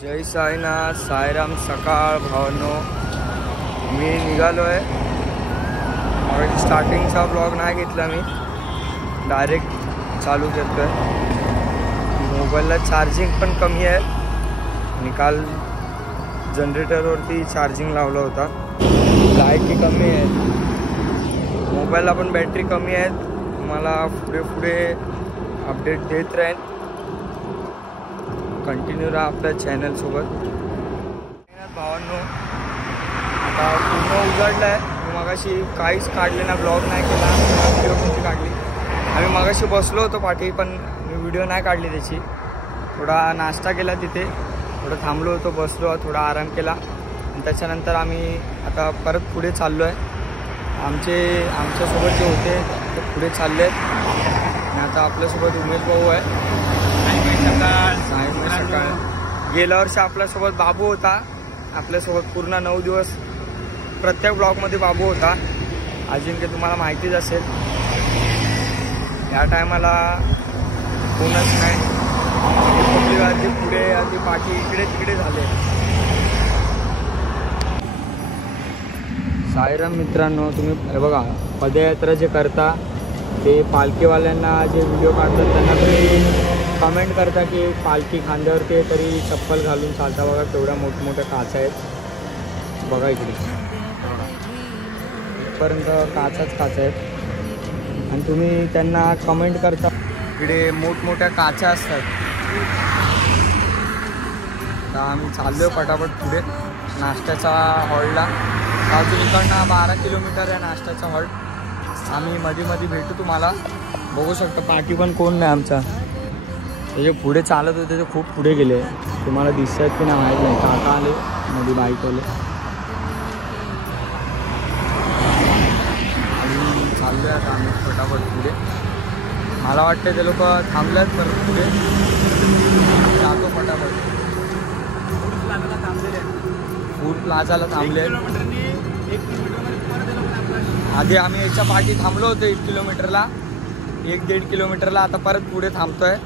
जय साईनाथ, साईराम. सकाळ भावनो, मी निघालो आहे. स्टार्टिंगचा ब्लॉग नाही घेतला मी, डायरेक्ट चालू करतो आहे. मोबाईलला चार्जिंग पण कमी आहे आणि काल जनरेटरवरती चार्जिंग लावला होता. लाईटही कमी आहे, मोबाईलला पण बॅटरी कमी आहे. तुम्हाला पुढे पुढे अपडेट देत राहील. कंटिन्यू राहा आपल्या चॅनलसोबत. भावांनो, आता पूर्ण उजाडलं आहे. मी मगाशी काहीच काढले ना, ब्लॉग नाही केला, व्हिडिओ कोणती काढली. आम्ही मगाशी बसलो होतो पाठी, पण मी व्हिडिओ नाही काढली त्याची. थोडा नाश्ता केला तिथे, थोडं थांबलो होतो, बसलो, थोडा आराम केला आणि त्याच्यानंतर आम्ही आता परत पुढे चाललो आहे. आमच्यासोबत जे होते ते पुढे चालले आहेत आणि आता आपल्यासोबत उमेश भाऊ आहे. सकाळ गेल्या वर्षी आपल्यासोबत बाबू होता. आपल्यासोबत पूर्ण 9 दिवस प्रत्येक ब्लॉगमध्ये बाबू होता. अजिंक्य तुम्हाला माहितीच असेल. या टायमाला कोणच नाही, आधी पुढे आधी पाठी इकडे तिकडे झाले. साईराम मित्रांनो, तुम्ही हे बघा, पदयात्रा जे करता ते पालखीवाल्यांना जे व्हिडिओ काढतात त्यांना तुम्ही कमेंट करता की पालखी खांद्यावरती आहे तरी चप्पल घालून चालता. बघा केवढ्या मोठमोठ्या काचा आहेत. बघा इकडे इथपर्यंत काचाच काचा आहेत आणि तुम्ही त्यांना कमेंट करता. इकडे मोठमोठ्या काचा असतात. आता आम्ही चाललो पटापट पुढे नाश्त्याचा हॉलला. इकडनं 12 किलोमीटर आहे नाश्त्याचा हॉल. आम्ही मध्ये मध्ये भेटू. तुम्हाला बघू शकता पाठी पण कोण नाही आमचा. जे पुढे चालत होते ते खूप पुढे गेले. तुम्हाला दिसत आहेत की नाही माहीत नाही. काका आले मध्ये बाईकवाले. आणि चाललो आहे आता आम्ही फटाफट पुढे. मला वाटतं ते लोक थांबल्यात परत पुढे जातो फटाफट. फूड प्लाझाला थांबले. आधी आम्ही याच्या पाठी थांबलो होतो 1 किलोमीटरला, 1-1.5 किलोमीटरला. आता परत पुढे थांबतोय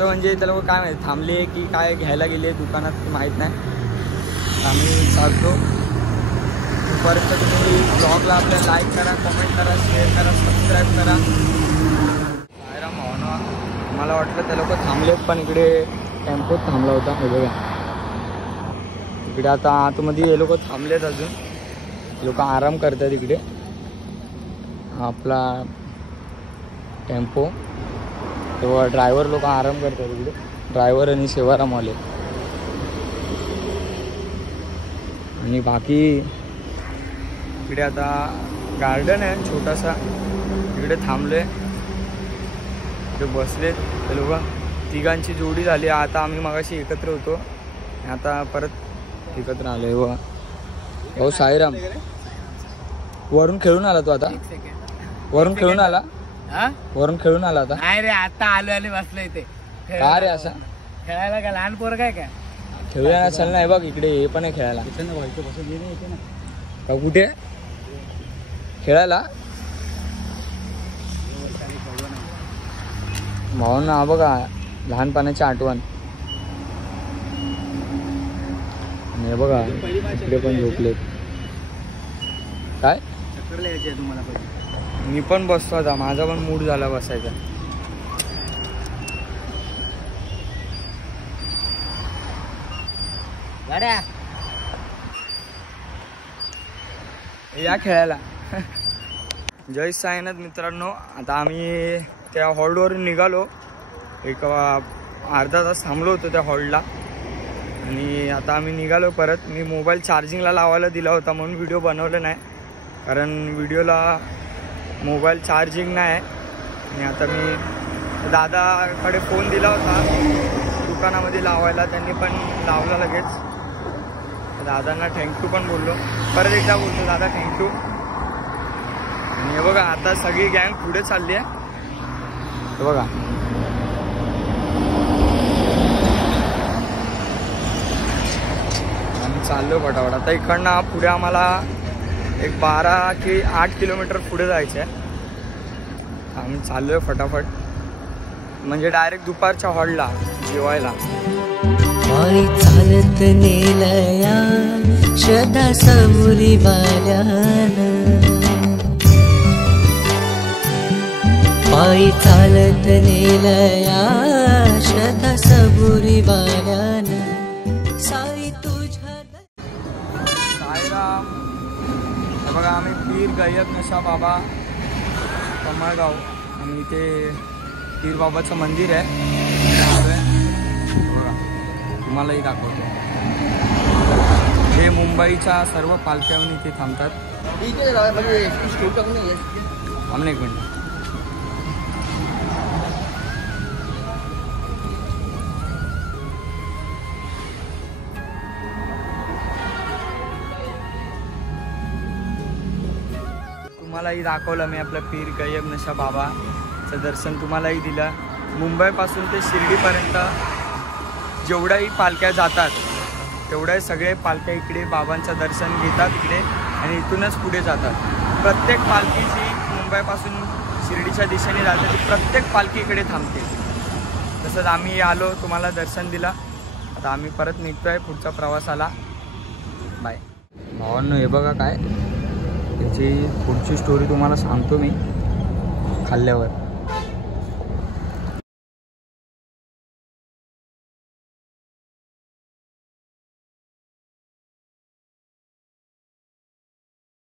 म्हणजे ते लोक काय माहिती थांबले की काय घ्यायला गेले दुकानात माहीत नाही. आम्ही चालतो. तोपर्यंत तुम्ही ब्लॉगला आपल्या लाईक करा, कमेंट करा, शेअर करा, सबस्क्राईब करा. साईराम भावना, मला वाटलं ते लोक थांबलेत पण इकडे टेम्पोत थांबला होता. हे बघा इकडे आता आतमध्ये हे लोक थांबलेत. अजून लोक आराम करतात इकडे. आपला टेम्पो तेव्हा ड्रायव्हर लोक आराम करतात इकडे. ड्रायव्हर आणि सेवारामवाले. आणि बाकी इकडे आता गार्डन आहे छोटासा, इकडे थांबले. इकडे बसलेत ते लोक. तिघांची जोडी झाली. आता आम्ही मगाशी एकत्र होतो, आता परत एकत्र आले. हो साईराम, वरून खेळून आला तू आता? वरून खेळून आला? वरून खेळून आला आता? नाही रे, आता आलो बसलो इथे. का रे असं खेळायला का लहान पोर काय खेळूया? चल नाही बघ इकडे हे पण आहे खेळायला. का कुठे खेळायला? भावना बघा लहानपणाची आठवण. हे बघा इकडे पण झोपलेत. काय तुम्हाला मी पण बसतो आता. माझा पण मूड झाला बसायचा. या खेळायला. जय साईनाथ मित्रांनो, आता आम्ही त्या हॉलवरून निघालो. एक अर्धा तास थांबलो होतो त्या हॉलला आणि आता आम्ही निघालो परत. मी मोबाईल चार्जिंगला लावायला दिला होता म्हणून व्हिडिओ बनवला नाही, कारण व्हिडिओला मोबाईल चार्जिंग नाही आहे. आणि आता मी दादाकडे फोन दिला होता दुकानामध्ये लावायला, त्यांनी पण लावला लगेच. दादांना थँक्यू पण बोललो. परत एकदा बोलतो दादा थँक्यू. आणि हे बघा आता सगळी गँग पुढे चालली आहे. हे बघा आम्ही चाललो फटाफट. आता इकडनं पुढे आम्हाला एक 12 की 8 किलोमीटर पुढे जायचं आहे. आम्ही चाललो आहे फटाफट, म्हणजे डायरेक्ट दुपारच्या हॉलला जेवायला. पायी चालत नेलया श्रद्धा सबुरी वाल्यानं, पायी चालत नेलया श्रद्धा सबुरी वाल्यानं, साई तुझ्या साईराम. हे बघा आम्ही पीर गायक नशा बाबा कमळगाव आणि इथे पीर बाबाचं मंदिर आहे. बघा तुम्हालाही दाखवतो. हे मुंबईच्या सर्व पालख्या येऊन इथे थांबतात. थांब एक मिनिट. तुम्हालाही दाखवलं मी आपलं पीर गय्यब नशा बाबाचं दर्शन तुम्हालाही दिलं. मुंबईपासून ते शिर्डीपर्यंत जेवढ्याही पालख्या जातात तेवढ्या सगळे पालख्या इकडे बाबांचं दर्शन घेतात इकडे आणि इथूनच पुढे जातात. प्रत्येक पालखी जी मुंबईपासून शिर्डीच्या दिशेने जाते ती प्रत्येक पालखी इकडे थांबते. तसंच आम्ही आलो, तुम्हाला दर्शन दिलं. आता आम्ही परत निघतोय पुढच्या प्रवासाला. बाय भावांनो. हे बघा काय त्याची पुढची स्टोरी तुम्हाला सांगतो मी खाल्ल्यावर.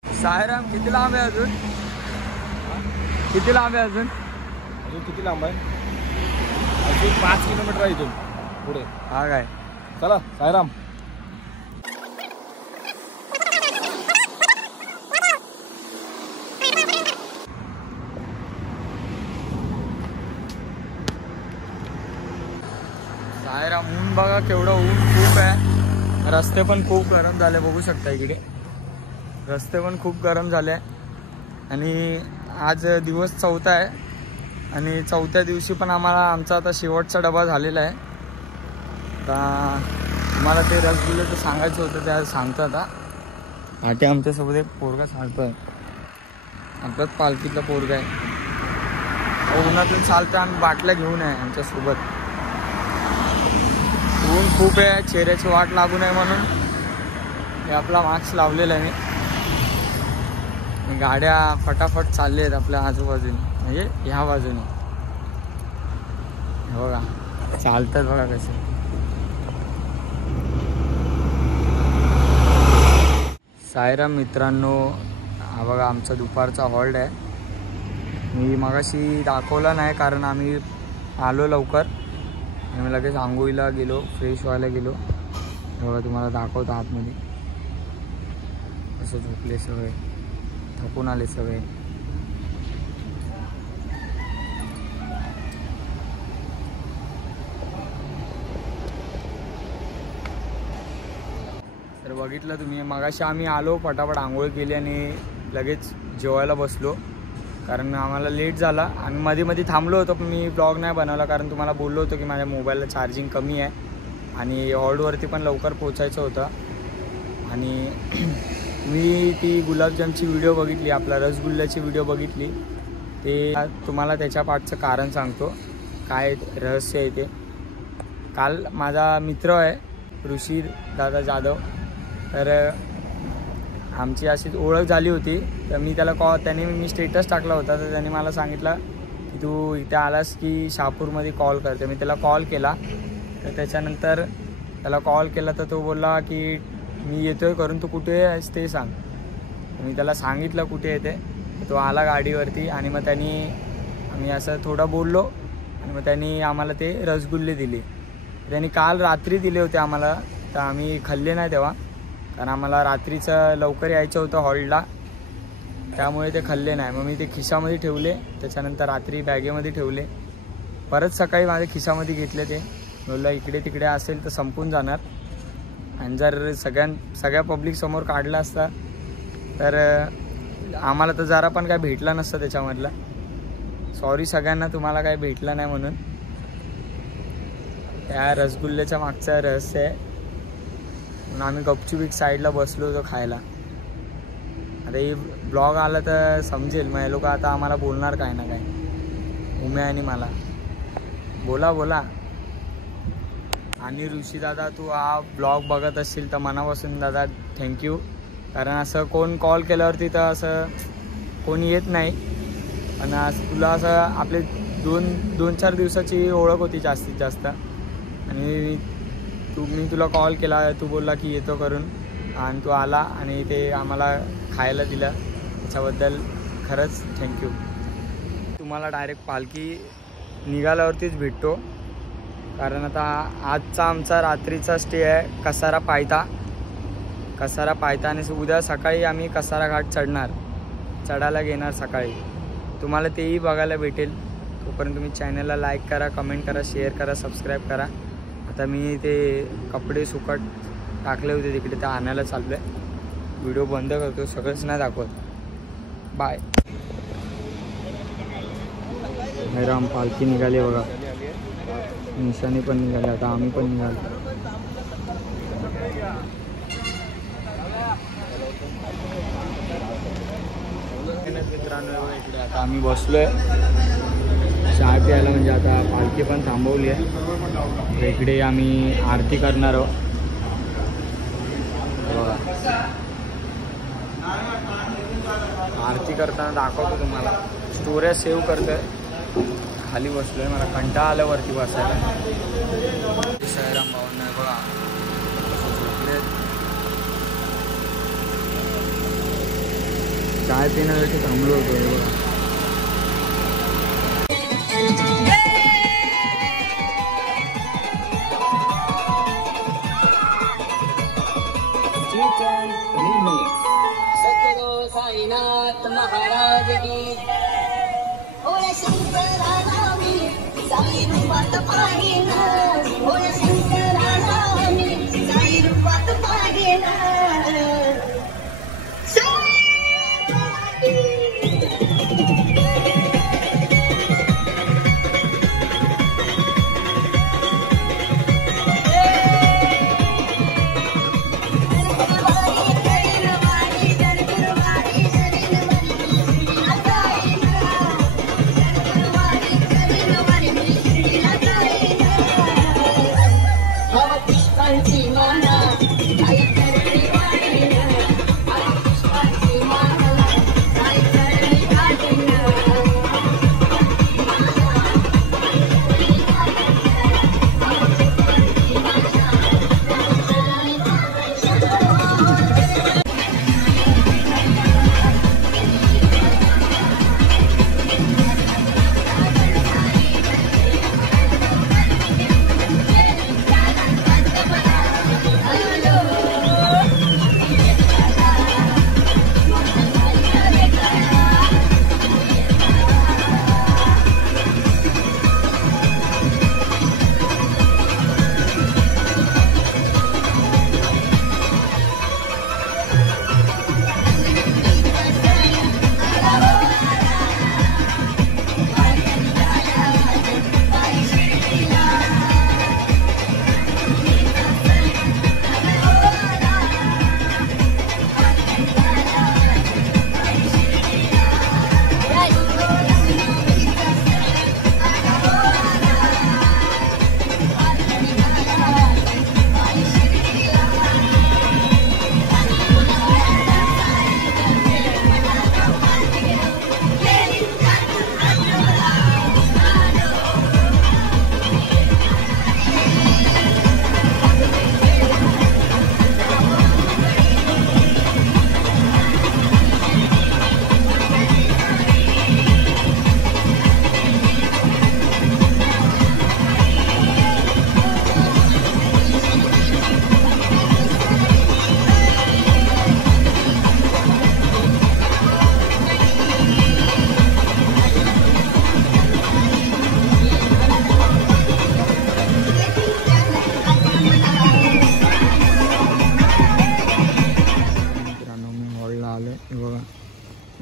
साईराम किती लांब आहे अजून? किती लांब आहे अजून? किती लांब आहे? अजून 5 किलोमीटर आहे इथून पुढे. हा काय? चला साईराम. साईराम. ऊन बघा केवढं ऊन खूप आहे. रस्ते पण खूप गरम झाले, बघू शकता इकडे रस्ते पण खूप गरम झाले. आणि आज दिवस 4था आहे आणि 4थ्या दिवशी पण आमचा आता शेवटचा डबा झालेला आहे. आता तुम्हाला ते रसगुल्ल्याचं सांगायचं होतं, त्या सांगतो आता. आटे आमच्यासोबत एक पोरगा चालतो आहे, आपल्याच पालखीतला पोरगा आहे. उन्हातून चालतं आणि बाटल्या घेऊन आहे आमच्यासोबत. ऊन खूप आहे, चेहऱ्याची वाट लागू नये म्हणून हे आपला मास्क लावलेला आहे मी. गाड्या फटाफट चालले आहेत आपल्या आजूबाजूने, म्हणजे ह्या बाजूने. बघा चालतात बघा कसे. साईराम मित्रांनो. हा बघा आमचा दुपारचा हॉल्ट आहे. मी मगाशी दाखवला नाही कारण आम्ही आलो लवकर आणि मी लगेच आंघोळीला गेलो, फ्रेश व्हायला गेलो. बघा तुम्हाला दाखवतो आतमध्ये असं झोपले सगळे, थकून आले सगळे. तर बघितलं तुम्ही, मगाशी आम्ही आलो, पटापट आंघोळ केली आणि लगेच जेवायला बसलो कारण आम्हाला लेट झाला. आम्ही मध्ये मध्ये थांबलो होतो पण मी ब्लॉग नाही बनवला कारण तुम्हाला बोललो होतो की माझ्या मोबाईलला चार्जिंग कमी आहे आणि हॉल्टवरती पण लवकर पोचायचं होतं. आणि मी ती गुलाबजामची व्हिडिओ बघितली, आपला रसगुल्ल्याची व्हिडिओ बघितली. ते तुम्हाला त्याच्या पाठचं कारण सांगतो, काय रहस्य आहे ते. काल माझा मित्र आहे ऋषी दादा जाधव, तर आमची अशीच ओळख झाली होती. तर मी त्याला त्याने मी स्टेटस टाकला होता, तर त्याने मला सांगितलं की तू इथे आलास की शहापूरमध्ये कॉल करते. मी त्याला कॉल केला, तर त्याच्यानंतर त्याला कॉल केला तर तो बोलला की मी येतोय करून, तू कुठे आहेस ते सांग. मी त्याला सांगितलं कुठे येते. तो आला गाडीवरती आणि मग आम्ही असं थोडं बोललो आणि मग त्यांनी आम्हाला ते रसगुल्ले दिले. त्यांनी काल रात्री दिले होते आम्हाला, तर आम्ही खाल्ले नाही तेव्हा कारण आम्हाला रात्रीचं लवकर यायचं होतं हॉल्टला, त्यामुळे ते खाल्ले नाही. मग मी ते खिशामध्ये ठेवले, त्याच्यानंतर रात्री बॅगेमध्ये ठेवले, परत सकाळी माझ्या खिशामध्ये घेतले. ते बोलला इकडे तिकडे असेल तर संपून जाणार आणि जर सगळ्या पब्लिक समोर काढला असता तर आम्हाला तर जरा पण काय भेटला नसतं त्याच्यामधला. सॉरी सगळ्यांना, तुम्हाला काय भेटलं नाही म्हणून. त्या रसगुल्ल्याच्या मागचं रहस्य आहे. म्हणून आम्ही गपचूप एक साईडला बसलो होतो खायला. आता ही ब्लॉग आला तर समजेल मग हे लोक आता आम्हाला बोलणार काय ना काय. उमे आणि मला बोला आणि ऋषी दादा, तू हा ब्लॉग बघत असशील तर मनापासून दादा थँक्यू. कारण असं कोण कॉल केल्यावरती तर असं कोणी येत नाही, पण आज तुला असं आपले दोन चार दिवसाची ओळख होती जास्तीत जास्त. आणि मी तुला कॉल केला, तू बोलला की येतो करून, आणि तू आला आणि ते आम्हाला खायला दिलं, त्याच्याबद्दल खरंच थँक्यू. तुम्हाला डायरेक्ट पालखी निघाल्यावरतीच भेटतो, कारण आता आजचा आमचा रात्रीचा स्टे आहे कसारा पायथा आणि उद्या सकाळी आम्ही कसारा घाट चढायला घेणार सकाळी. तुम्हाला तेही बघायला भेटेल. तोपर्यंत तुम्ही चॅनलला लाईक करा, कमेंट करा, शेअर करा, सबस्क्राईब करा. आता मी ते कपडे सुकट टाकले होते तिकडे, ते आणायला चाललो आहे. व्हिडिओ बंद करतो, सगळंच नाही दाखवत. बाय. राम पालखी निघाली बघा, निशाने पण निघाले, आता आम्ही पण निघालो. मित्रांनो इकडे आता आम्ही बसलोय चहा प्यायला, म्हणजे आता पालखी पण थांबवली आहे. तर इकडे आम्ही आरती करणार आहोत बघा. आरती करताना दाखवतो तुम्हाला, स्टोऱ्या सेव्ह करतोय. खाली बसलोय, मला कंटाळा आला वरती बसायला. साईराम भावना बघा झोपले, चाय पिण्यासाठी थांबलो होतो हे बघा. साईनाथ महाराज की ओय शंकराला मी साई रूपात पाहिन, ओय शंकराला मी साई रूपात पाहिन.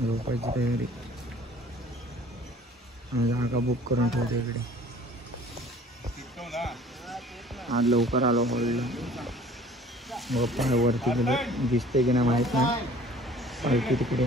झोपायची तयारी. जागा बुक करून ठेवतो इकडे. आज लवकर आलो हॉलला. पाय वरती गेलो, दिसते की नाही माहीत नाही. पालखी तिकडे